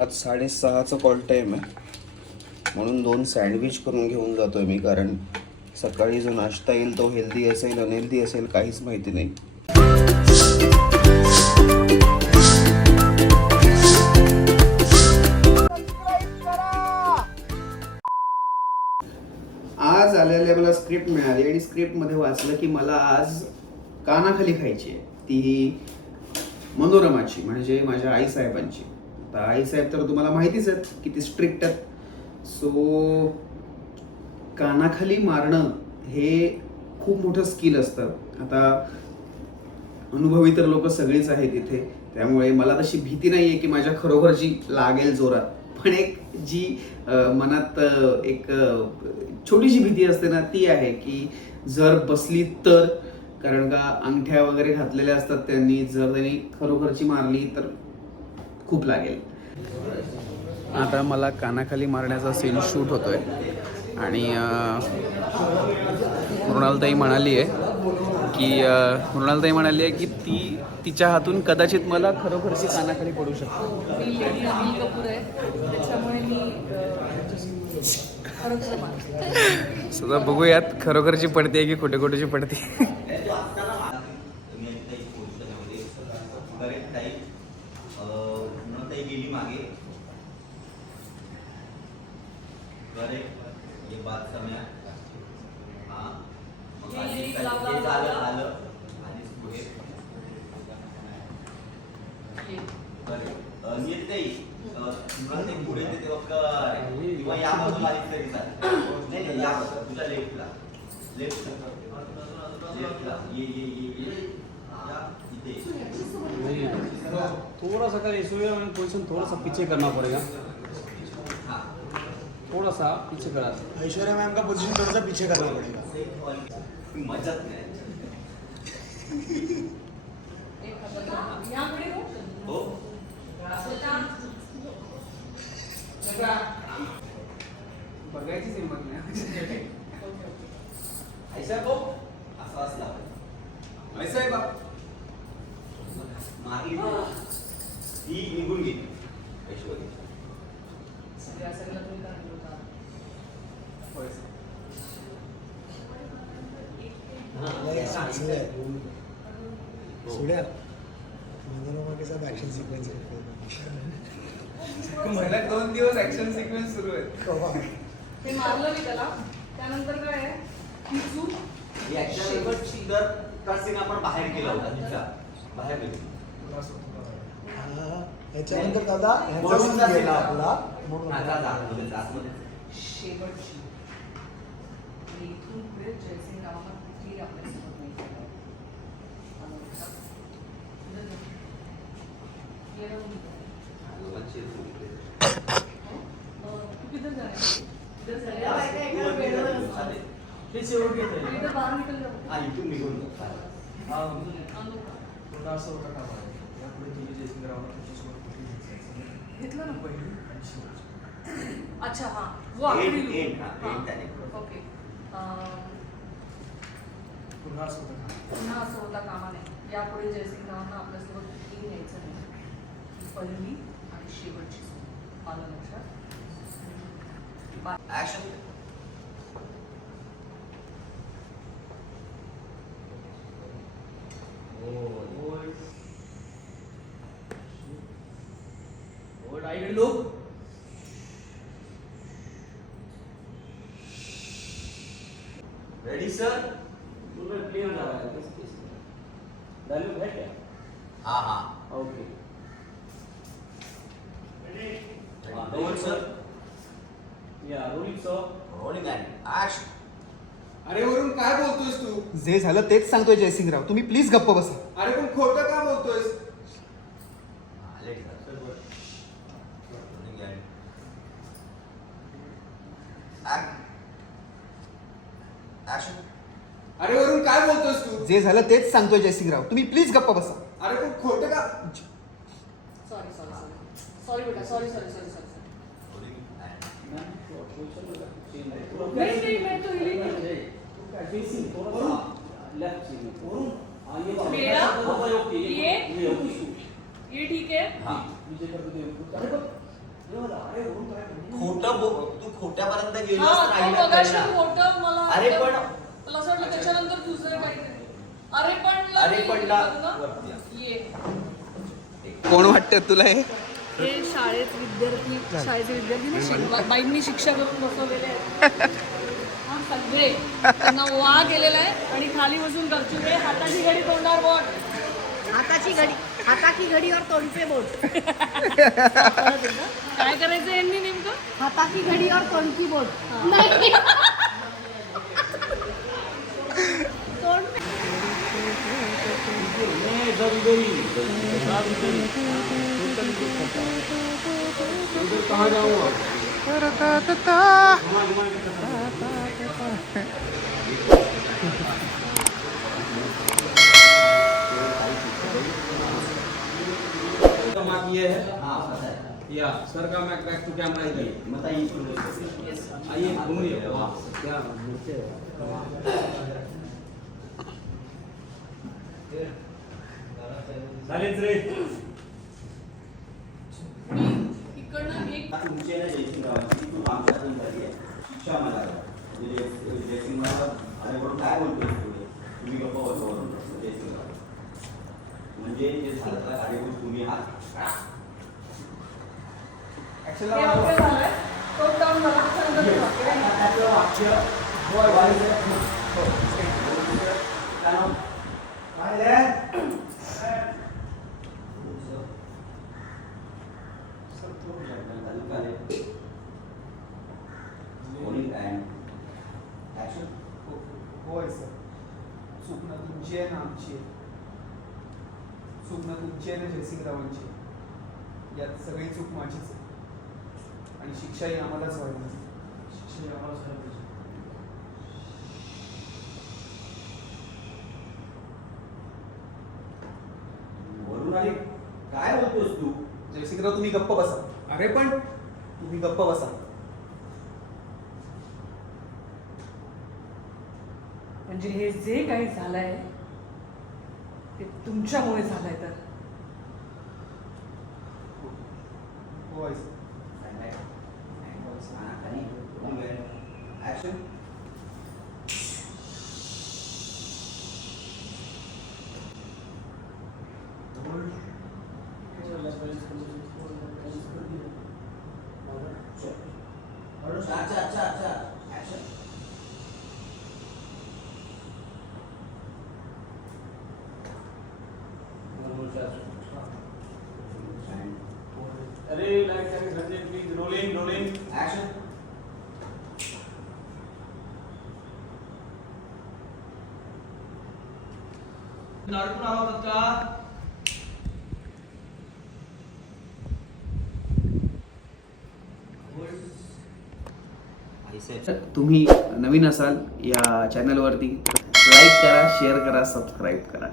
आज साडेसहाचा call time आहे. म्हणून दोन सँडविच करून घेऊन जातो आहे मी कारण सकाळी जो नाश्ता येईल तो हेल्दी असेल अनहेल्दी असेल काहीच माहिती नाही. आज आलेल्या मला स्क्रिप्ट मिळाली आणि स्क्रिप्टमध्ये वाचलं की मला आज कानाखाली खायची आहे. ती मनोरमाची म्हणजे माझ्या आईसाहेबांची आता आई साहेब तर तुम्हाला माहितीच आहेत किती स्ट्रिक्ट आहेत. सो कानाखाली मारणं हे खूप मोठं स्किल असतं. आता अनुभवी तर लोक सगळीच आहेत इथे. त्यामुळे मला तशी भीती नाही आहे की माझ्या खरोखरची लागेल जोरात. पण एक जी मनात एक छोटीशी भीती असते ना ती आहे की जर बसली तर कारण का अंगठ्या वगैरे घातलेल्या असतात त्यांनी जर त्यांनी खरोखरची मारली तर खूप लागेल. आता मला कानाखाली मारण्याचा सीन शूट होतोय. आणि मृणालताई म्हणाली आहे की मृणालताई म्हणाली आहे की ती तिच्या हातून कदाचित मला खरोखरची कानाखाली पडू शकते. मी लेडी अनिल कपूर आहे त्याच्यामुळे मी अह, खरंच मानते सुद्धा बघूयात खरोखरची पडते की खोटे खोटीची पडते करेक्ट टाईप म्हणून ताई गेली मागे करेक्ट ये बात समय हा. मग ये- आधी ये काय- लावला- ते झालं लावला. झालं. आधीच पुढे. करेक्ट नीट ताई तुला ते पुढे ते तेव्हा कर किंवा या बाजूला आलीस तरी चालेल नाही नाही या बाजूला. तुझ्या लेफ्टला. लेफ्टला. लेफ्टला. ये ये ये ये. या इथे. थोड़ा सा पोजीशन थोड़ा पीछे करना पड़ेगा थोड़ा सा पीछे करा. ऐश्वर्या मैम का पोजीशन थोड़ा सा पीछे करना पड़ेगा मजाच नाही हो. हो बघायचीच हिंमत नाही ऐसा को असा असला मागे ती निघून गेली ऐश्वर्या सगळ्या सगळ्या तुम्ही काढून होता. सूर्या मनोरमा के साथ एक्शन सीक्वेंस मला दोन दिवस ऍक्शन सिक्वेन्स सुरू आहेत हे मारलं मी त्याला. त्यानंतर काय आहे? ही चूक ही ऍक्शन शेवटची तर का सीन आपण बाहेर केला होता? तिचा. बाहेर गेली. याच्यानंतर दादा ह्याचा जाते गेला? आपला. म्हणून. हा, जा, जा, आतमध्ये जा, आतमध्ये. शेवटची. इथून पुढे जयसिंगरावांना कुठेही आपल्यासोबत नाही केलं. आणि ये ना मी. दोघांची चूक. अं, तू किधर जा रहा है? इधर से तू वरती जा, तू खाली. इधर बाहर निकल जाओ हा, इथून निघून जा, चालेल. आणू का? थोड़ा सा होता का यापुढे तुझी जयसिंग रावला तुझ्यासोबत कुठे जायचं घेतलं ना पहिली? आणि शेवटची. अच्छा हाँ. वो आखिरी End, loop. end, हाँ, हाँ, end त्याने. ओके. अं, पुन्हा असं होतं का? पुन्हा असं होता कामा नये. यापुढे जयसिंगरावांना आपल्यासोबत कुठेही न्यायचं नाही. पहिली आणि शेवटची. आलं लक्षात? झाला आहे डायलॉग आहे? क्या हा. हा ओके रोल सर या rolling so rolling and action अरे वरून काय बोलतोयस तू? जे झालं तेच सांगतोय जयसिंगराव. तुम्ही प्लीज गप्प बसा. अरे पण खोटं का बोलतोयस let sir rolling and action अरे वरून काय बोलतोयस तू जे झालं तेच सांगतोय जयसिंगराव. तुम्ही प्लीज गप्प बसा. अरे पण खोटं का? सॉरी सॉरी सॉरी सॉरी बेटा सॉरी सॉरी सॉरी तो हां ये ठीक है? हा। खोटं तू खोट्यापर्यंत हा, तो मगाशी मला अरे पण मला असं वाटलं त्याच्यानंतर दुसरं काहीतरी अरे पण अरे पण ला- ये. कोण वाटतं तुला हे? हे शाळेत विद्यार्थी शाळेचे विद्यार्थी बाईंनी शिक्षा करून बसवलेले आहेत. सगळे. त्यांना वा केलेला आहे आणि खाली बसून करचू हे हाताची घडी तोंडावर बोट. हाताची घडी हाताची घडी और तोंडचे बोट. काय करायचं यांनी नेमकं? हाताची घडी और तोंडची बोट. नाही. मार्क ये है हा असं आहे. या सर का मैं बैक टू कैमरा ही सुरू आइए घूमिए वाह क्या चालेल रे. मी इकडनं एक तुमची आहे ना जयसिंगरावांची तू आमच्यातून झाली आहे. शिक्षा मला करा. म्हणजे जयसिंगराव काय बोलतोय पुढे? तुम्ही गप्प बसा वरून जयसिंगराव. म्हणजे जे झालं तुम्ही हात. ऍक्शन हे अपयश झालंय. तो down झाला. सांगतो तुला. ऍक्शन होय सर. चुकणं तुमची आहे ना आमची. आहे चुकणं तुमची आहे ना जयसिंगरावांची. यात सगळी चूक माझीच आहे. आणि शिक्षाही आम्हालाच व्हायला शिक्षण आम्हाला झालं पाहिजे. वरून आली काय बोलतोस तू? जयसिंगराव तुम्ही गप्प बसा. अरे पण तुम्ही गप्प बसा. म्हणजे हे जे काही झालंय ते तुमच्यामुळे झालंय तर? होय सर ऍक्शन अच्छा अच्छा अच्छा ऍक्शन अरे light second Sanjay please rolling rolling action नारळपूर आला होतात का तुम्ही नवीन असाल या चॅनलवरती लाईक करा शेअर करा सबस्क्राईब करा.